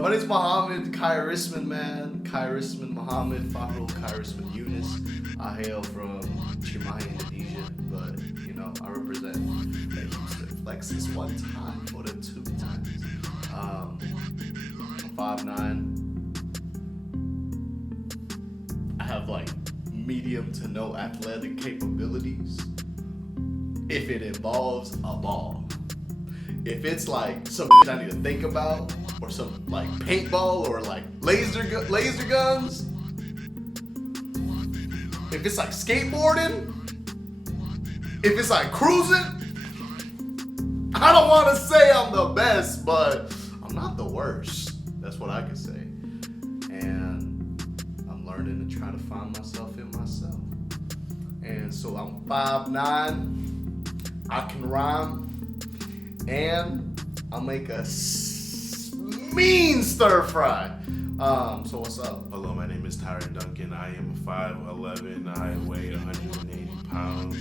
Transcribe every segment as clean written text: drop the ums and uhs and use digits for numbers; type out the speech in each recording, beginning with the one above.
My name's Muhammad, Khaerisman, man. Khaerisman Muhammad, Fahro Khaerisman Yunus. I hail from Chimay, Indonesia, but I represent Houston Flexes one time or the two times. I'm 5'9". I have medium to no athletic capabilities. If it involves a ball. If it's some I need to think about, or some paintball or laser guns. If it's skateboarding, if it's cruising, I don't want to say I'm the best, but I'm not the worst. That's what I can say. And I'm learning to try to find myself in myself. And so I'm 5'9", I can rhyme, and I'll make a mean stir fry. So what's up? Hello, my name is Tyren Duncan. I am 5'11". I weigh 180 pounds.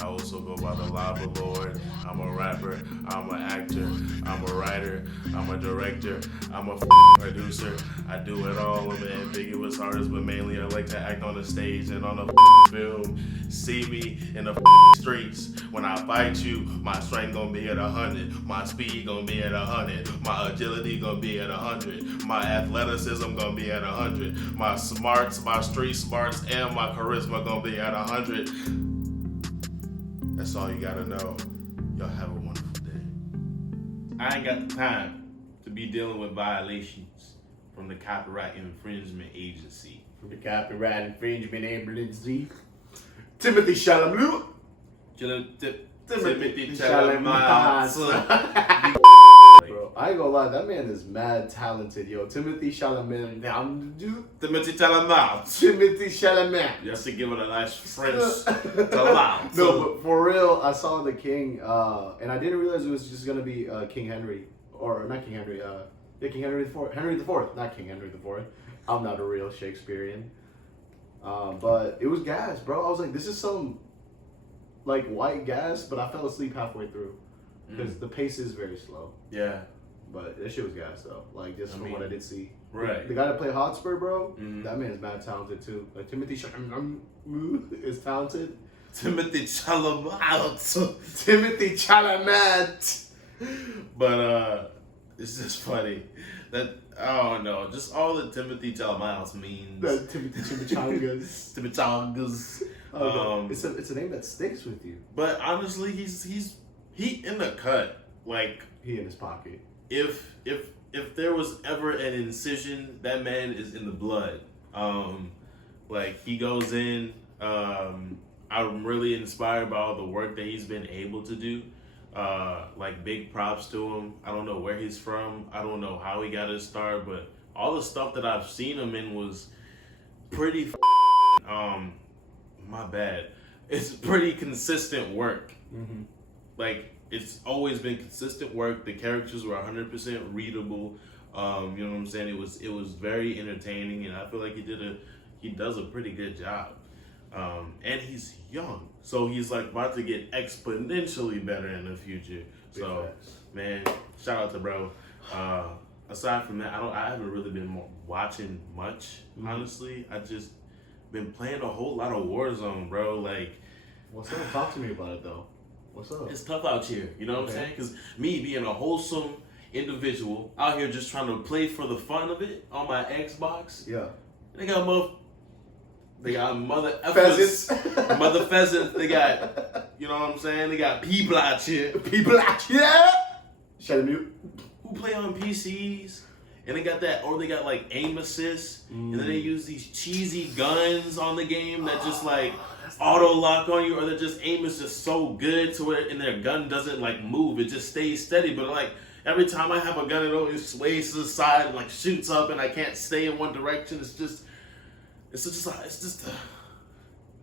I also go by the Lava Lord. I'm a rapper. I'm an actor. I'm a writer. I'm a director. I'm a producer. I do it all. I'm an ambiguous artist, but mainly I like to act on the stage and on a film. See me in the streets. When I fight you, my strength gonna be at 100. My speed gonna be at 100. My agility gonna be at 100. My athleticism gonna be at 100. My smarts, my street smarts, and my charisma gonna be at 100. That's all you gotta know. Y'all have a wonderful day. I ain't got the time to be dealing with violations from the Copyright Infringement Agency. Copyright Infringement Agency. Timothy Chalamet. Timothy Chalamet. Bro, I ain't gonna lie, that man is mad talented, yo. Timothy Chalamet. Timothy Chalamet. Timothy Chalamet. You have to give it a nice French Chalamet. No, but for real, I saw The King, and I didn't realize it was just gonna be King Henry, or not King Henry, King Henry IV, Henry IV, not King Henry IV. I'm not a real Shakespearean. But it was gas, bro. I was like, this is some white gas, but I fell asleep halfway through because the pace is very slow. Yeah, but that shit was gas though. From what I did see. Right. The guy that played Hotspur, bro, that man is mad talented too. Timothy Chalamet is talented. Timothy Chalamet. Timothy Chalamet. But it's just funny that I don't know, just all the Timothy Chalamet means. Timothy Chimichangas. Chimichangas. It's a name that sticks with you. But honestly, he in the cut. He in his pocket. If there was ever an incision, that man is in the blood. He goes in. I'm really inspired by all the work that he's been able to do. Big props to him. I don't know where he's from. I don't know how he got his start, but all the stuff that I've seen him in was pretty my bad. It's pretty consistent work. Mm-hmm. It's always been consistent work. The characters were 100% readable. You know what I'm saying? It was very entertaining, and I feel like he does a pretty good job. And he's young, so he's about to get exponentially better in the future. So, man, shout out to bro. Aside from that, I haven't really been watching much. Honestly, I just been playing a whole lot of Warzone, bro. What's up? Talk to me about it though. What's up? It's tough out here, you know what I'm saying? Because me being a wholesome individual out here just trying to play for the fun of it on my Xbox. Yeah. They got mother pheasants. Mother pheasants. They got, you know what I'm saying? They got people out here. Shut him mute. Who play on PCs. And they got aim assist. And then they use these cheesy guns on the game that just auto lock on you, or their just aim is just so good to where and their gun doesn't move. It just stays steady. But every time I have a gun, it always sways to the side and shoots up, and I can't stay in one direction. It's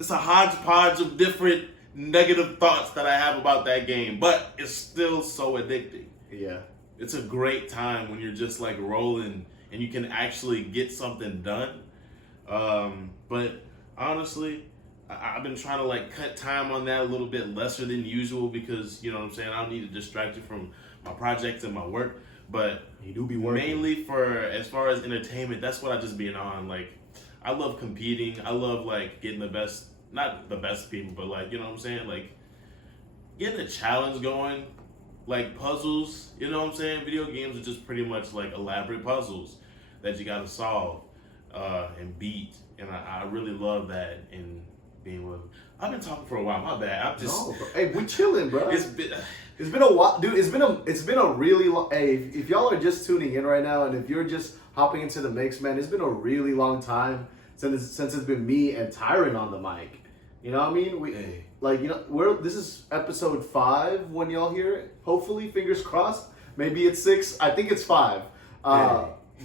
a hodgepodge of different negative thoughts that I have about that game, but it's still so addicting. Yeah. It's a great time when you're just rolling and you can actually get something done. But honestly, I've been trying to cut time on that a little bit lesser than usual because, you know what I'm saying, I don't need to distract you from my projects and my work. But You do be working. mainly for as far as entertainment, that's what I just been on. Like, I love competing. I love like getting the best, not the best people, but like, you know what I'm saying? Like getting a challenge going, like puzzles, you know what I'm saying? Video games are just pretty much like elaborate puzzles that you gotta solve and beat. And I really love that in being with. I've been talking for a while, my bad. I'm just No, bro. Hey, we chilling, bro. it's been It's been a while, dude. It's been a really long. Hey, if y'all are just tuning in right now, and if you're just hopping into the mix, man, it's been a really long time since it's been me and Tyren on the mic. You know what I mean? Hey. Like, you know, this is episode 5 when y'all hear it. Hopefully, fingers crossed. Maybe it's 6. I think it's 5.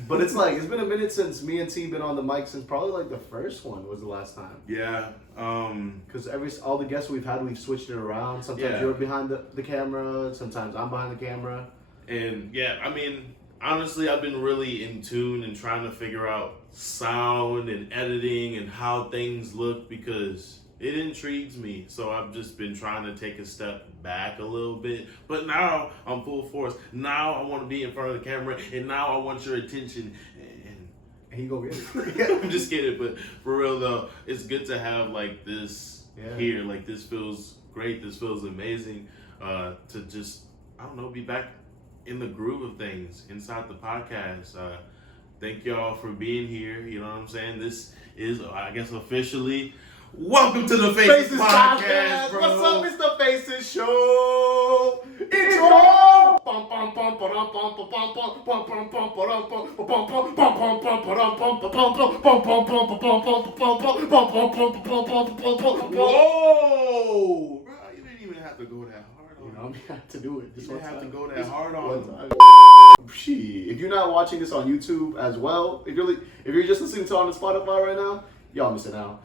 But it's like it's been a minute since me and T been on the mic since probably like the first one was the last time. yeah. Because all the guests we've had, we've switched it around. Sometimes Yeah. you're behind the camera. Sometimes I'm behind the camera. And yeah, I mean, honestly, I've been really in tune and trying to figure out sound and editing and how things look because it intrigues me. So I've just been trying to take a step back a little bit. But now I'm full force. Now I want to be in front of the camera, and now I want your attention. And he gonna get it. I'm just kidding, but for real though, it's good to have like this here. Like this feels great. This feels amazing. To just, I don't know, be back in the groove of things inside the podcast. Thank y'all for being here. You know what I'm saying? This is, I guess, officially welcome to the Faces Podcast, bro. What's up? It's the Faces Show. Intro. Whoa! Bro, you didn't even have to go that hard on You know, I have to do it. You Just didn't one have to time. go that hard on One them. time. If you're not watching this on YouTube as well, if you're just listening to it on the Spotify right now, y'all missing out.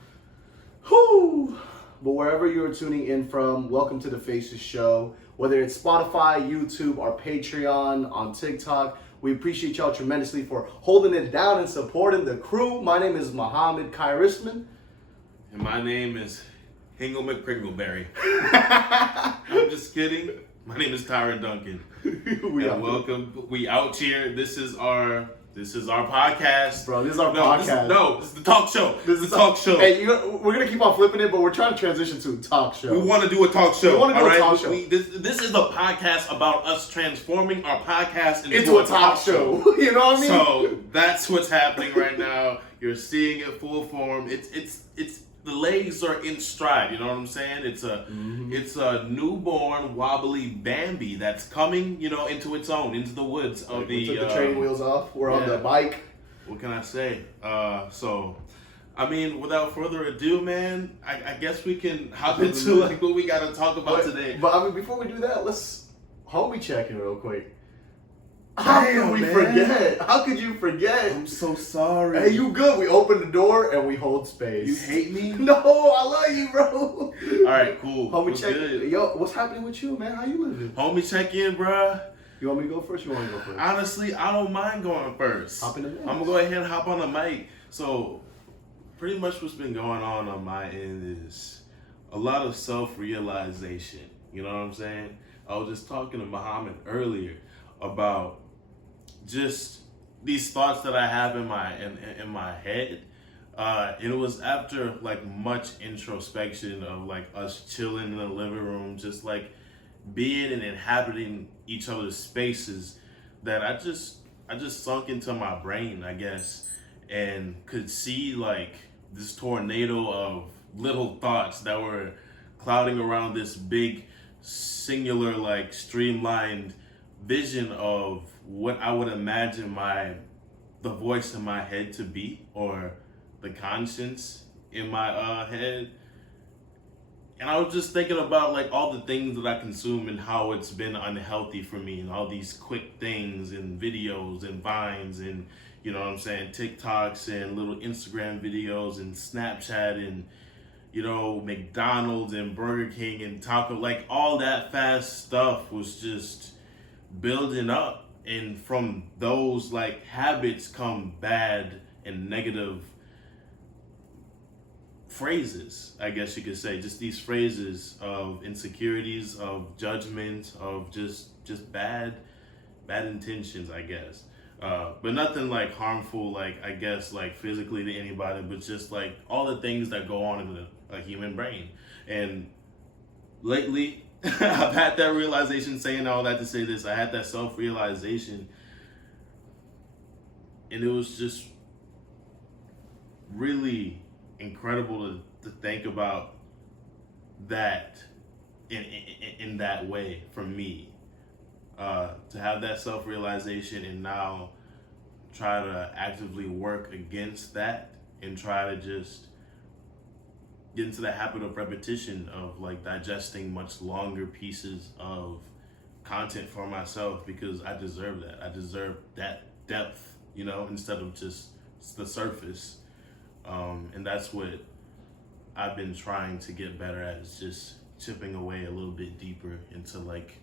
Whew. But wherever you're tuning in from, welcome to the Faces Show. Whether it's Spotify, YouTube, or Patreon, on TikTok, we appreciate y'all tremendously for holding it down and supporting the crew. My name is Muhammad Khaerisman. And my name is Hingle McCringleberry. I'm just kidding. My name is Tyren Duncan. Welcome. We out here. This is our podcast. Bro, this is our podcast. This is the talk show. This is the talk show. Hey, we're going to keep on flipping it, but we're trying to transition to a talk show. We want to do a talk show. We want to do a talk show. This is a podcast about us transforming our podcast into a talk show. You know what I mean? So that's what's happening right now. You're seeing it full form. It's the legs are in stride. You know what I'm saying? It's a newborn wobbly Bambi that's coming, into its own, into the woods of we took the training wheels off. We're on the bike. What can I say? So, I mean, without further ado, man, I guess we can hop into like what we got to talk about today. But I mean, before we do that, let's homie check it real quick. How could we forget? How could you forget? I'm so sorry. Hey, you good? We open the door and we hold space. You hate me? No, I love you, bro. All right, cool. Homie, What's check. good? Yo, what's happening with you, man? How you living? Homie, check in, bruh. You want me to go first? You want me to go first? Honestly, I don't mind going first. Hop in the mix. I'm gonna go ahead and hop on the mic. So, pretty much what's been going on my end is a lot of self-realization. You know what I'm saying? I was just talking to Muhammad earlier about just these thoughts that I have in my head. And it was after like much introspection of like us chilling in the living room, just like being and inhabiting each other's spaces, that I just sunk into my brain, I guess, and could see like this tornado of little thoughts that were clouding around this big singular like streamlined vision of what I would imagine the voice in my head to be, or the conscience in my head. And I was just thinking about like all the things that I consume and how it's been unhealthy for me, and all these quick things and videos and Vines and, you know what I'm saying, TikToks and little Instagram videos and Snapchat and, McDonald's and Burger King and Taco, like all that fast stuff was just building up. And from those like habits come bad and negative phrases, I guess you could say, just these phrases of insecurities, of judgment, of just bad bad intentions, I guess. But nothing like harmful, like I guess like physically to anybody, but just like all the things that go on in a human brain. And lately, I've had that realization, saying all that to say this, I had that self-realization, and it was just really incredible to think about that in that way for me. To have that self-realization and now try to actively work against that and try to just get into the habit of repetition of like digesting much longer pieces of content for myself, because I deserve that. I deserve that depth, you know, instead of just the surface. And that's what I've been trying to get better at, is just chipping away a little bit deeper into like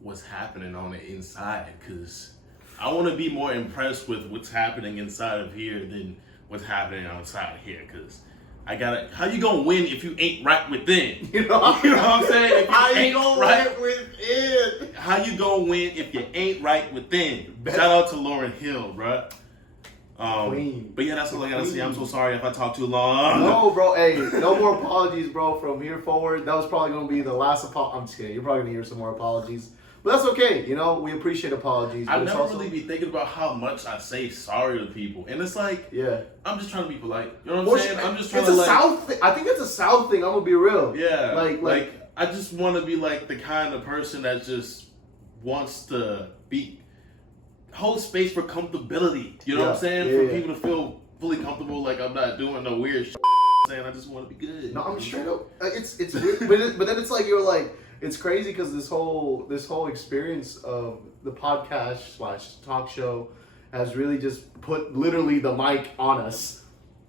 what's happening on the inside, because I want to be more impressed with what's happening inside of here than what's happening outside here, because how you gonna win if you ain't right within? You know what I'm saying? If how you gonna win within? How you gonna win if you ain't right within? Shout out to Lauryn Hill, bruh. But yeah, that's all I gotta say. I'm so sorry if I talk too long. No, bro. Hey, no more apologies, bro. From here forward, that was probably gonna be the last apology. I'm just kidding. You're probably gonna hear some more apologies, but that's okay. You know, we appreciate apologies. I never really be thinking about how much I say sorry to people, and it's like, yeah, I'm just trying to be polite. You know what I'm saying? I'm just trying it's to a South thing. I think it's a South thing. I'm gonna be real. Yeah, like I just want to be like the kind of person that just wants to hold space for comfortability. You know what I'm saying? For people to feel fully comfortable, like I'm not doing no weird shit. Saying I just want to be good. No, I'm straight up. It's weird, but then it's like you're like, it's crazy because this whole experience of the podcast / talk show has really just put literally the mic on us.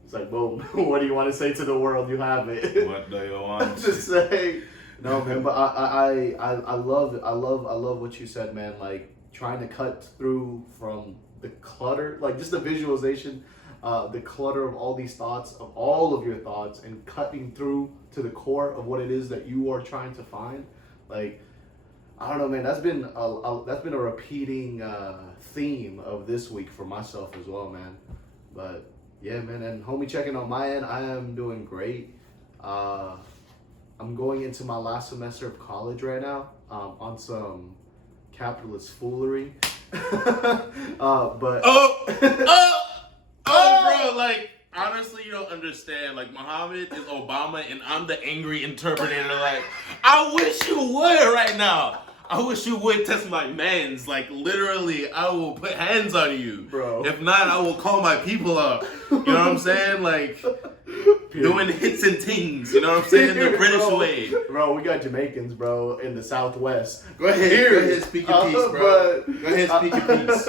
It's like, boom. What do you want to say to the world? You have it. What do you want to say? No, man. But I love what you said, man. Like, trying to cut through from the clutter, like just the visualization, the clutter of all these thoughts, of all of your thoughts, and cutting through to the core of what it is that you are trying to find. Like, I don't know, man. That's been a repeating theme of this week for myself as well, man. But yeah, man. And homie, checking on my end, I am doing great. I'm going into my last semester of college right now, on some capitalist foolery. But bro, like, honestly, you don't understand. Like, Muhammad is Obama and I'm the angry interpreter. Like, I wish you would right now. I wish you would test my mans. Like, literally, I will put hands on you, bro. If not, I will call my people up. You know what I'm saying? Like, doing hits and tings. You know what I'm saying? The British way. Bro, we got Jamaicans, bro, in the Southwest. Go ahead, speak your piece, bro. Go ahead, speak your piece.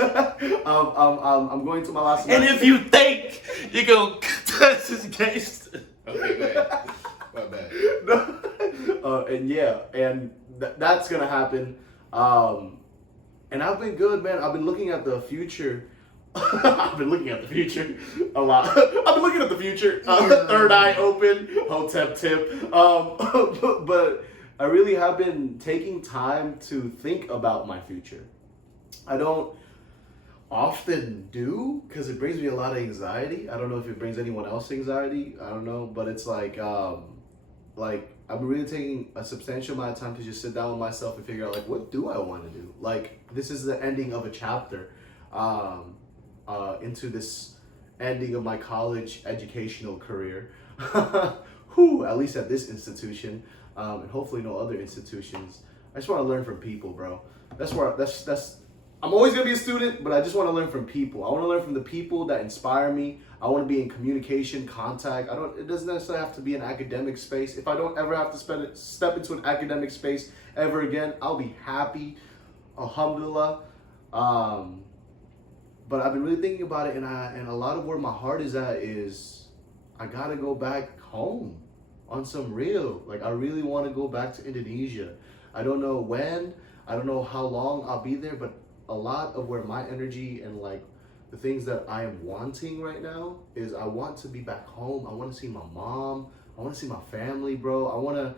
I'm going to my last semester. And if you think you go touch his case. Okay, go ahead. My bad. No. And that's gonna happen. And I've been good, man. I've been looking at the future. I've been looking at the future a lot. I've been looking at the future. Third eye open, hotep tip. But I really have been taking time to think about my future. I don't often do, because it brings me a lot of anxiety. I don't know if it brings anyone else anxiety. I don't know, but it's like I'm really taking a substantial amount of time to just sit down with myself and figure out, like, what do I want to do? Like, this is the ending of a chapter into this ending of my college educational career. At least at this institution, and hopefully no other institutions. I just want to learn from people, bro. That's I'm always gonna be a student, but I just want to learn from people. I want to learn from the people that inspire me. I want to be in communication, contact. It doesn't necessarily have to be an academic space. If I don't ever have to step into an academic space ever again, I'll be happy. Alhamdulillah. But I've been really thinking about it, and a lot of where my heart is at is I gotta go back home on some real. Like, I really want to go back to Indonesia. I don't know when. I don't know how long I'll be there, but a lot of where my energy and like the things that I am wanting right now is I want to be back home. I want to see my mom. I want to see my family, bro. I want to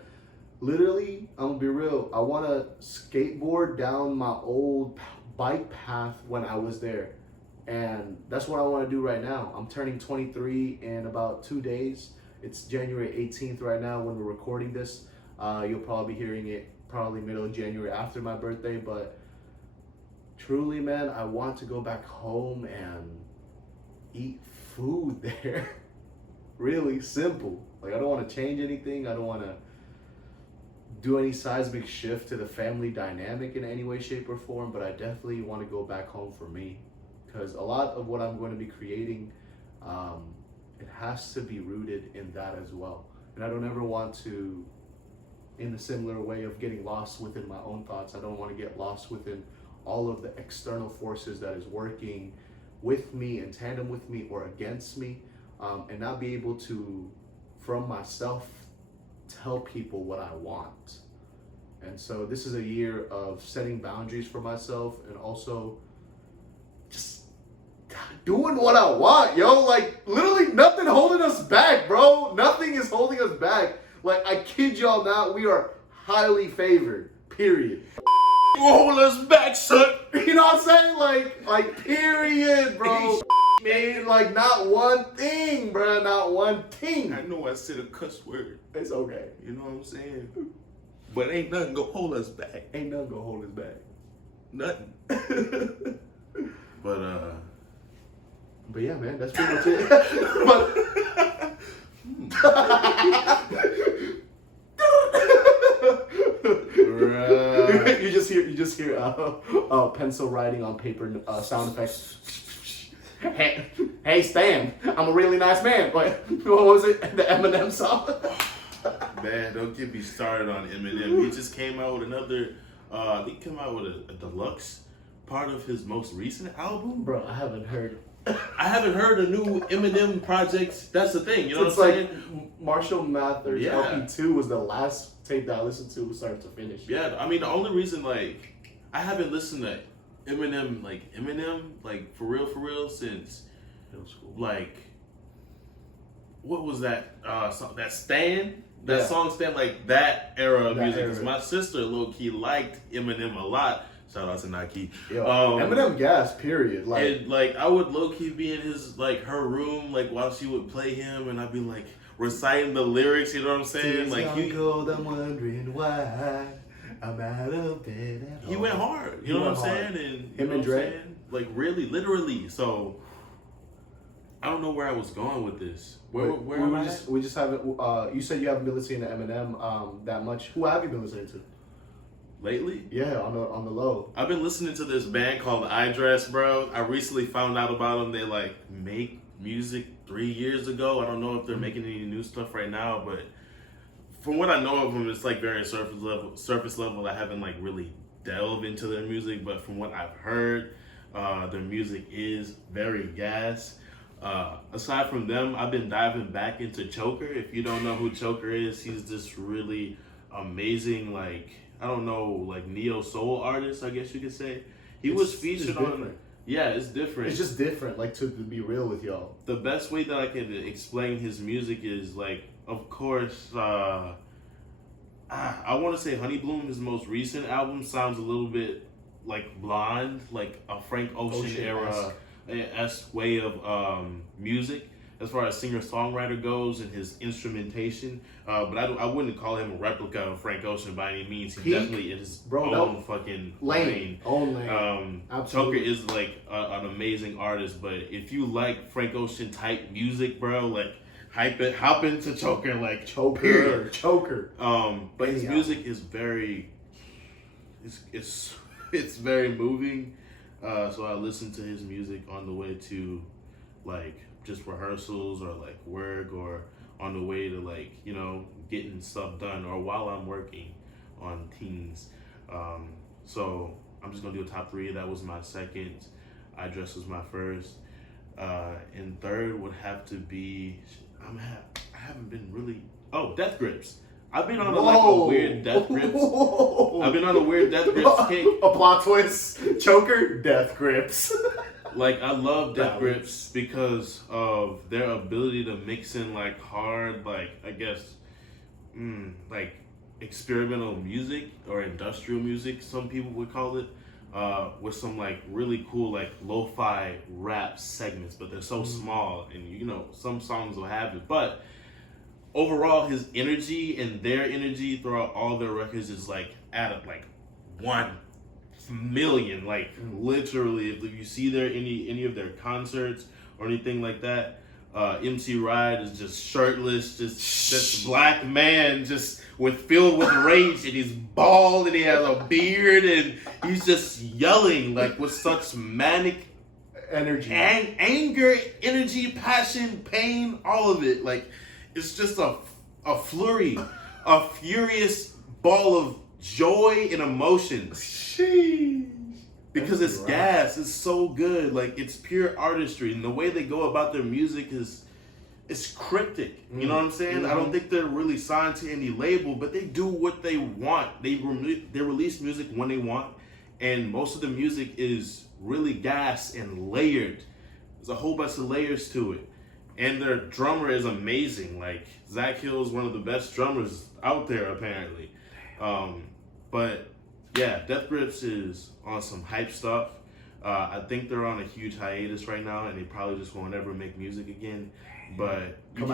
literally, I'm gonna be real, I want to skateboard down my old bike path when I was there. And that's what I want to do right now. I'm turning 23 in about 2 days. It's January 18th right now when we're recording this. You'll probably be hearing it probably middle of January after my birthday. But truly, man, I want to go back home and eat food there. Really simple. Like, I don't want to change anything. I don't want to do any seismic shift to the family dynamic in any way, shape, or form. But I definitely want to go back home for me. Because a lot of what I'm going to be creating, it has to be rooted in that as well. And I don't ever want to, in a similar way of getting lost within my own thoughts, I don't want to get lost within all of the external forces that is working with me, in tandem with me, or against me, and not be able to, from myself, tell people what I want. And so this is a year of setting boundaries for myself and also just doing what I want, yo. Like, literally nothing holding us back, bro. Nothing is holding us back. Like, I kid y'all not, we are highly favored, period. You hold us back, son. You know what I'm saying? Like period, bro. Man, like, not one thing, bro. Not one thing. I know I said a cuss word. It's okay. You know what I'm saying? But ain't nothing gonna hold us back. Ain't nothing gonna hold us back. Nothing. But yeah, man, that's pretty much it. But you just hear pencil writing on paper, sound effects. Hey Stan, I'm a really nice man. But what was it? The Eminem song. Man, don't get me started on Eminem. He just came out with another. I think he came out with a deluxe part of his most recent album. Bro, I haven't heard a new Eminem project. That's the thing, you know it's what I'm like saying? Marshall Mathers Yeah. LP2 was the last tape that I listened to start to finish. Yeah, I mean, the only reason, like, I haven't listened to Eminem, like, for real, since, Middle school. like, what was that song? That Stan? That song Stan, like, that era of music. Because my sister, low-key, liked Eminem a lot. Shout out to Nike. Yo, Eminem gas, period. Like, and, like, I would low-key be in her room, like, while she would play him, and I'd be, like, reciting the lyrics, you know what I'm saying? Like, I'm wondering why I'm out of bed at he all. went hard, you know what I'm saying? And him and Dre, like, really, literally. So I don't know where I was going with this. Where am I? We just haven't. You said you haven't been listening to Eminem that much. Who have you been listening to Lately? Yeah, on the low. I've been listening to this band called I Dress, bro. I recently found out about them. They like make music 3 years ago. I don't know if they're making any new stuff right now, but from what I know of them, it's like very surface level. I haven't like really delved into their music, but from what I've heard, their music is very gas. Aside from them, I've been diving back into Choker. If you don't know who Choker is, he's this really amazing, like, I don't know, like neo soul artist, I guess you could say. He was featured on. Yeah, it's different. It's just different. Like, to be real with y'all, the best way that I can explain his music is like, of course, I want to say Honey Bloom, his most recent album, sounds a little bit like Blonde, like a Frank Ocean era esque way of music as far as singer-songwriter goes and his instrumentation. But I wouldn't call him a replica of Frank Ocean by any means. He definitely is own fucking lane. Choker is like an amazing artist, but if you like Frank Ocean type music, bro, like hop into Choker, like Choker. But his music is very, it's very moving. So I listen to his music on the way to like just rehearsals or like work or on the way to like, you know, getting stuff done or while I'm working on teams. So I'm just gonna do a top three. That was my second. I Dress was my first. And third would have to be, I haven't been really, Death Grips. I've been on a weird Death Grips. I've been on a weird Death Grips kick. A plot twist. Choker, Death Grips. Like, I love Death Grips because of their ability to mix in like hard, like, I guess, like experimental music or industrial music, some people would call it. with some like really cool like lo-fi rap segments, but they're so small, and you know some songs will have it, but overall his energy and their energy throughout all their records is like at like 1,000,000, like literally. If you see their any of their concerts or anything like that, MC Ride is just shirtless, just this black man just filled with rage, and he's bald and he has a beard and he's just yelling like with such manic energy, anger, energy, passion, pain, all of it. Like it's just a flurry, a furious ball of joy and emotions. Sheesh. Because it's gas, it's so good. Like it's pure artistry, and the way they go about their music is cryptic. You know what I'm saying? I don't think they're really signed to any label, but they do what they want. They release music when they want, and most of the music is really gas and layered. There's a whole bunch of layers to it, and their drummer is amazing. Like Zach Hill is one of the best drummers out there, apparently. But yeah, Death Grips is on some hype stuff. I think they're on a huge hiatus right now, and they probably just won't ever make music again. But you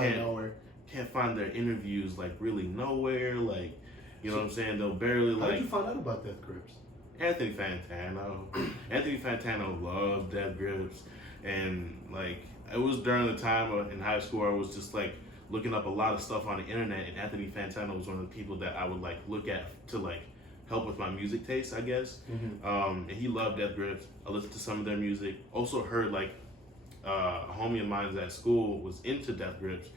can't find their interviews like really nowhere. Like, you know what I'm saying? They'll barely like. How did you find out about Death Grips? Anthony Fantano. Anthony Fantano loved Death Grips, and like it was during the time in high school I was just like looking up a lot of stuff on the internet, and Anthony Fantano was one of the people that I would like look at to like help with my music taste, I guess. And he loved Death Grips. I listened to some of their music. Also heard like a homie of mine at school was into Death Grips.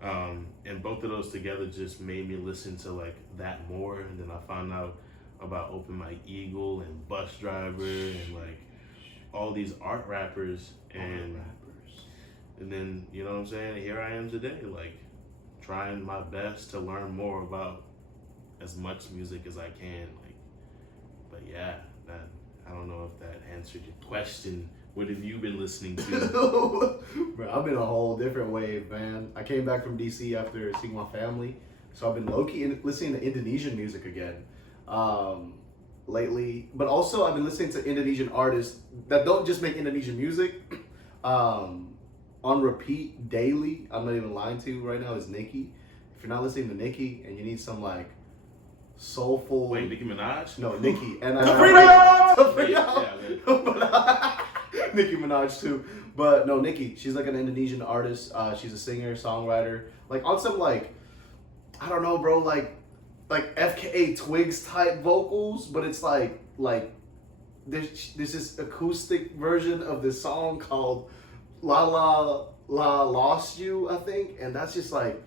And both of those together just made me listen to like that more. And then I found out about Open Mike Eagle and Bus Driver and like all these art rappers. And then, you know what I'm saying? Here I am today, like trying my best to learn more about as much music as I can, like. But yeah, that I don't know if that answered your question. What have you been listening to? Bro, I've been a whole different wave, man. I came back from DC after seeing my family, so I've been low-key listening to Indonesian music again lately. But also I've been listening to Indonesian artists that don't just make Indonesian music on repeat daily. I'm not even lying to you right now. Is Nicki. If you're not listening to Nicki and you need some like soulful. Wait, Nicki Minaj? No, Nicki. And Nicki Minaj too. But no, Nicki. She's like an Indonesian artist. She's a singer, songwriter. Like on some like, I don't know, bro. Like FKA Twigs type vocals, but it's like there's this acoustic version of this song called La La La Lost You, I think, and that's just like,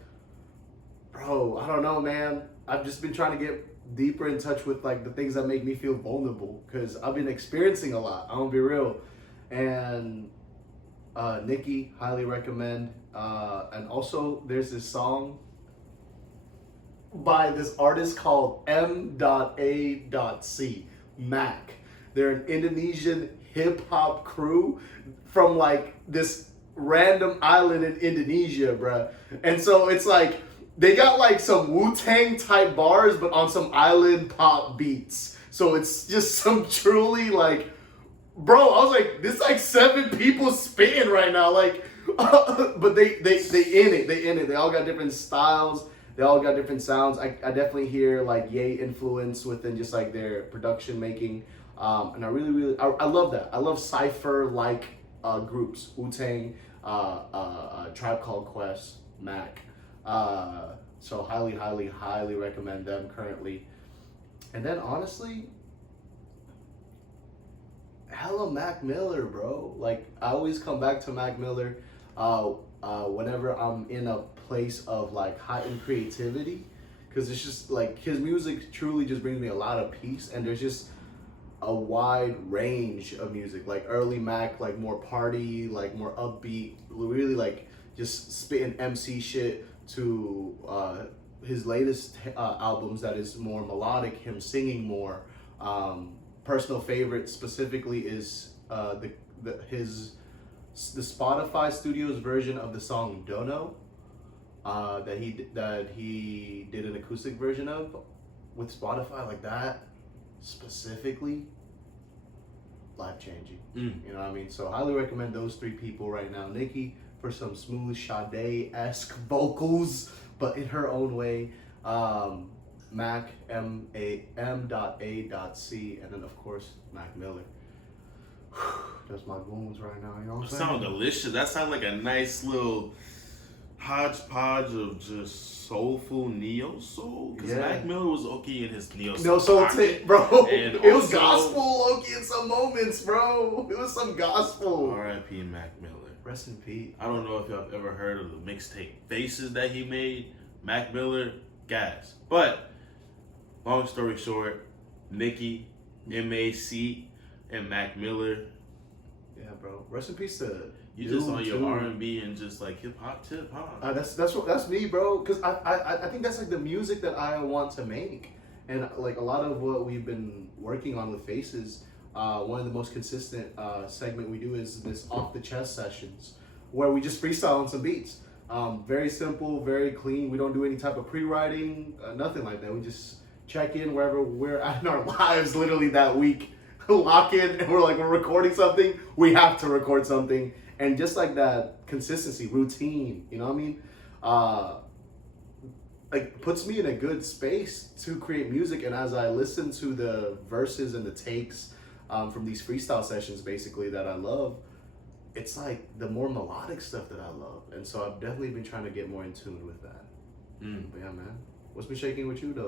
bro, I don't know, man. I've just been trying to get deeper in touch with like the things that make me feel vulnerable, because I've been experiencing a lot. I'm gonna be real. And Nicki, highly recommend. And also there's this song by this artist called M.A.C, Mac. They're an Indonesian hip hop crew from like this random island in Indonesia, bruh. And so it's like they got like some Wu-Tang type bars, but on some island pop beats. So it's just some truly like, bro, I was like, this like 7 people spitting right now, like, but they in it. They all got different styles. They all got different sounds. I definitely hear like Ye influence within just like their production making. And I really I love that. I love cypher like groups. Wu-Tang, Tribe Called Quest, Mac. So highly recommend them currently. And then honestly, hella Mac Miller, bro. Like I always come back to Mac Miller whenever I'm in a place of like heightened creativity, because it's just like his music truly just brings me a lot of peace. And there's just a wide range of music, like early Mac, like more party, like more upbeat, really like just spitting MC shit, to his latest albums that is more melodic, him singing more. Personal favorite specifically is the Spotify Studios version of the song Dono, that he did an acoustic version of with Spotify, like that specifically. life changing. Mm. You know what I mean? So highly recommend those three people right now. Nikki for some smooth Sade-esque vocals, but in her own way. Mac M.A.C. and then of course Mac Miller. That's my bones right now. You know what I'm That saying? sounds delicious. That sounds like a nice little hodgepodge of just soulful neo soul. Because Yeah. Mac Miller was okay in his neo soul. No soul tip, bro. And It was also- gospel, Loki, in some moments, bro. It was some gospel. R.I.P. Mac Miller. Rest in peace. I don't know if y'all have ever heard of the mixtape Faces that he made. Mac Miller, gas. But long story short, Nicki, M.A.C. and Mac Miller. Yeah, bro. Rest in peace to You just on your too. R&B and just like hip hop tip, huh? That's me, bro. Because I think that's like the music that I want to make, and like a lot of what we've been working on with Faces. One of the most consistent segment we do is this off the chest sessions, where we just freestyle on some beats. Very simple, very clean. We don't do any type of pre-writing, nothing like that. We just check in wherever we're at in our lives, literally that week. Lock in, and we're recording something. We have to record something, and just like that consistency, routine. You know what I mean? Like puts me in a good space to create music. And as I listen to the verses and the takes from these freestyle sessions, basically that I love, it's like the more melodic stuff that I love. And so I've definitely been trying to get more in tune with that. But yeah, man, what's been shaking with you though?